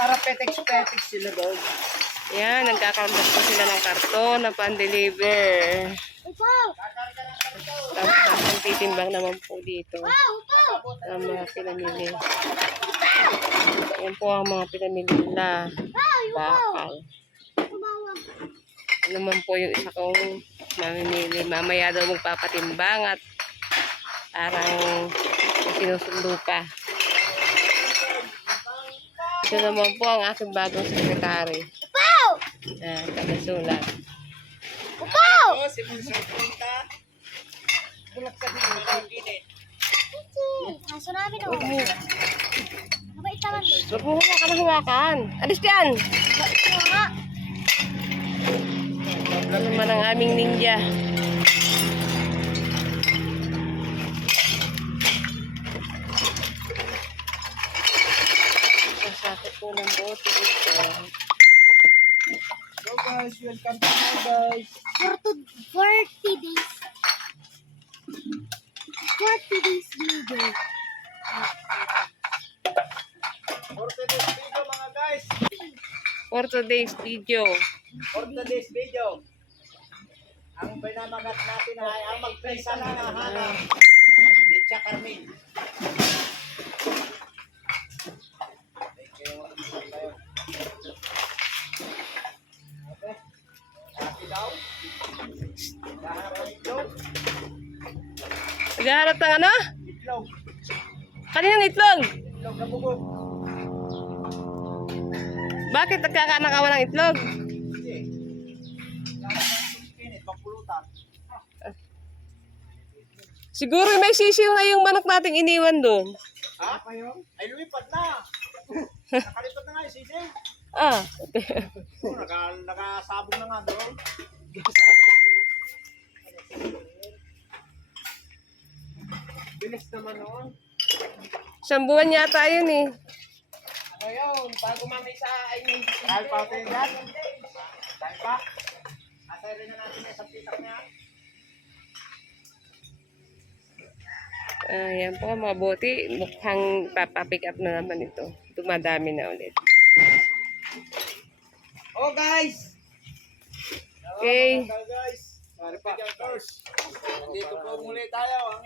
para petex-petex sila daw. Yan, nagkakargas po sila ng karton na pan-deliver. Tapos ang titimbang naman po dito ang mga pinamili. Yan po ang mga pinamili nila. Bakal. Ano naman po yung isa kong mamimili. Mamaya daw magpapatimbang at parang sinusundo pa. Ito naman po ang aking bagong sekretary. Tagasulat. Oo, si Monson punta. Bulat ka din ang ginit. Aso namin o. Mabait naman. Huwag mo hawakan. Alis dyan! Ano naman ang aming ninja. Sasakit po ng bote dito. So guys, welcome to my guys. 40 days. 40 days video. 40 days video mga guys. For today's video. 40 days video. Ang pinamagat natin ay ang magpresa na nahanap ni Tia Carmen. Okay. Happy daw. Nahanap ng itlog. Naghahanap ng ano? Itlog. Kaninang itlog? Itlog na bubog. Bakit nagkakanakawan ng itlog? Hindi. Nahanap ng pinit, pagpulutan. Siguro may sisiw na yung manok nating iniwan doon. Ha? Ay, lumipad na. Nakalipad na nga yung sisig. Ah. Oh, nakasabog na nga doon. Bilis naman noon. Isang buwan yata yun eh. Ano yun? Bago mami sa ayun. Dahil pa ito yun yan? Dahil pa? Asay rin na natin yung isang pitak niya. Ayan po mga bote. Mukhang papapick up na naman ito. Dumadami na ulit. Oh guys! Okay. Hello guys! Sorry pa. Nandito po muli tayo.